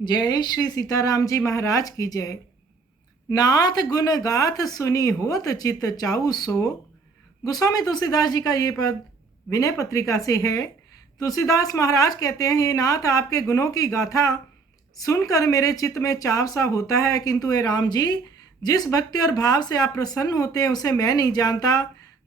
जय श्री सीताराम जी महाराज की जय। नाथ गुण गाथ सुनी होत चित चाऊ सो। गोस्वामी तुलसीदास जी का ये पद विनय पत्रिका से है। तुलसीदास महाराज कहते हैं, हे नाथ, आपके गुणों की गाथा सुनकर मेरे चित्त में चाव सा होता है, किंतु हे राम जी, जिस भक्ति और भाव से आप प्रसन्न होते हैं उसे मैं नहीं जानता।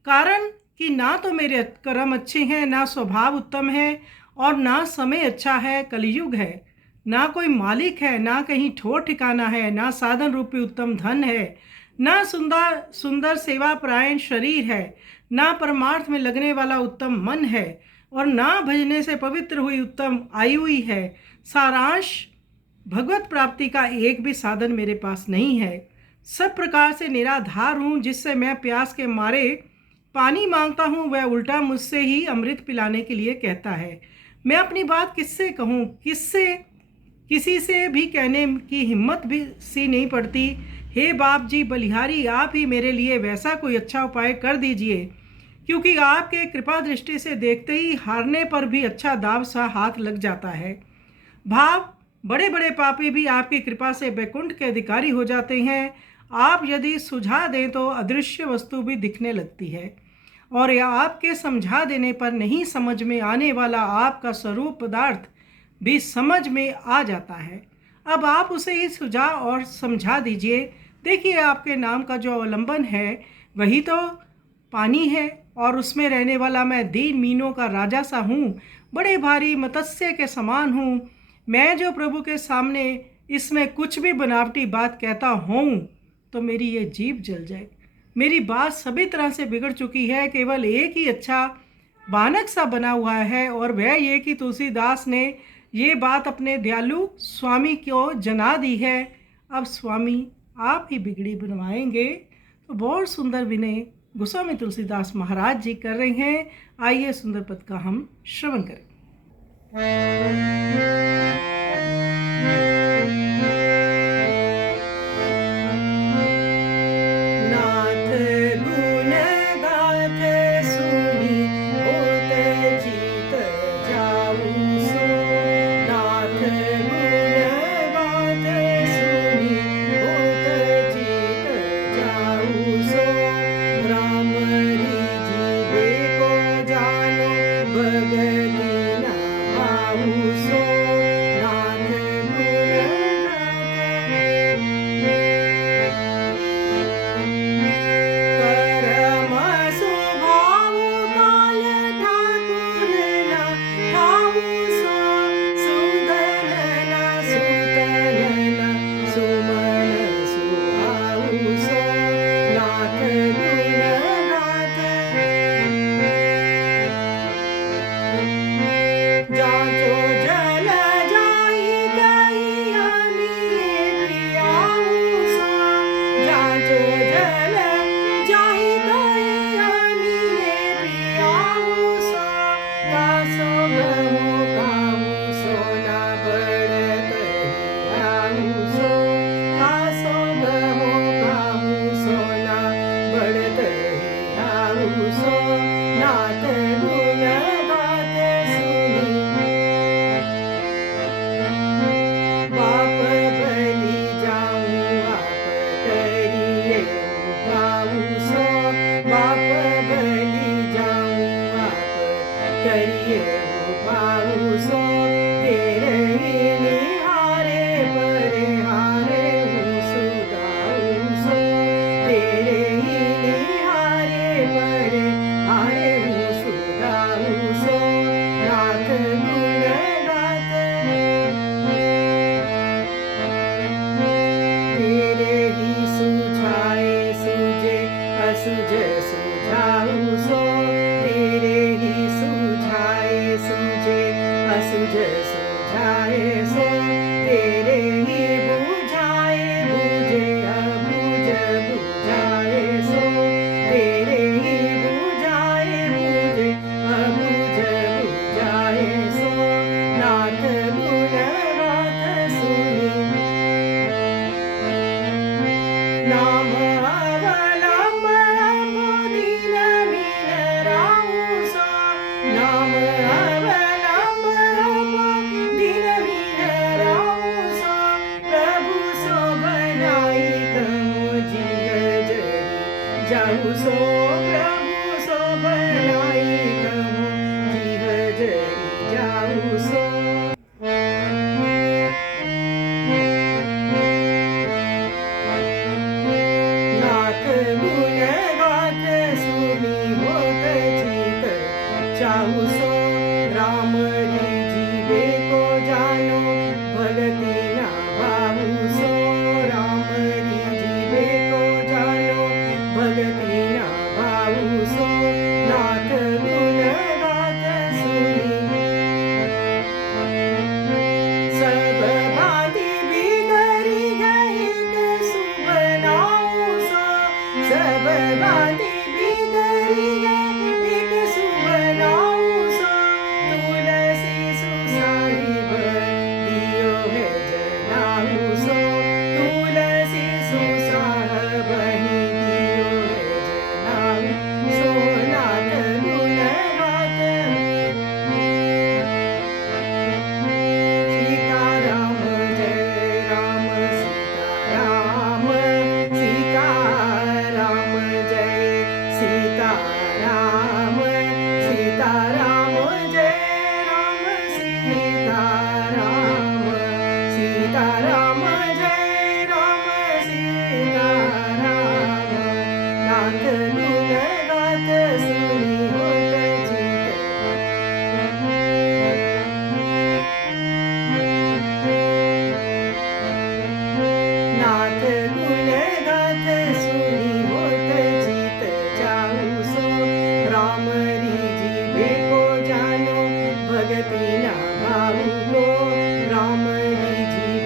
कारण कि ना तो मेरे कर्म अच्छे हैं, ना स्वभाव उत्तम है, और ना समय अच्छा है, कलयुग है। ना कोई मालिक है, ना कहीं ठोर ठिकाना है, ना साधन रूपी उत्तम धन है, ना सुंदर सुंदर सेवा परायण शरीर है, ना परमार्थ में लगने वाला उत्तम मन है, और ना भजने से पवित्र हुई उत्तम आयु हुई है। सारांश, भगवत प्राप्ति का एक भी साधन मेरे पास नहीं है। सब प्रकार से निराधार हूँ। जिससे मैं प्यास के मारे पानी मांगता हूँ, वह उल्टा मुझसे ही अमृत पिलाने के लिए कहता है। मैं अपनी बात किससे कहूँ, किसी से भी कहने की हिम्मत भी सी नहीं पड़ती। हे बाप जी बलिहारी, आप ही मेरे लिए वैसा कोई अच्छा उपाय कर दीजिए, क्योंकि आपके कृपा दृष्टि से देखते ही हारने पर भी अच्छा दाव सा हाथ लग जाता है। भाव, बड़े बड़े पापी भी आपकी कृपा से बैकुंठ के अधिकारी हो जाते हैं। आप यदि सुझा दें तो अदृश्य वस्तु भी दिखने लगती है, और यह आपके समझा देने पर नहीं समझ में आने वाला आपका स्वरूप पदार्थ भी समझ में आ जाता है। अब आप उसे ही सुझा और समझा दीजिए। देखिए, आपके नाम का जो अवलंबन है वही तो पानी है, और उसमें रहने वाला मैं दीन मीनों का राजा सा हूँ, बड़े भारी मत्स्य के समान हूँ। मैं जो प्रभु के सामने इसमें कुछ भी बनावटी बात कहता हूँ तो मेरी ये जीभ जल जाए। मेरी बात सभी तरह से बिगड़ चुकी है। केवल एक ही अच्छा बानक सा बना हुआ है, और वह ये कि तुलसीदास ने ये बात अपने दयालु स्वामी को जना दी है। अब स्वामी आप ही बिगड़ी बनवाएंगे। तो बहुत सुंदर विनय गोस्वामी तुलसीदास महाराज जी कर रहे हैं। आइए सुंदर पद का हम श्रवण करें। नाथ गुण गाथ सुनी होत चित जाऊ सो। नाथ गुण गाथ सुनी होत चित जाऊ सो। राम रिझिबे को जानो भगति न भाऊ सो।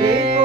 रे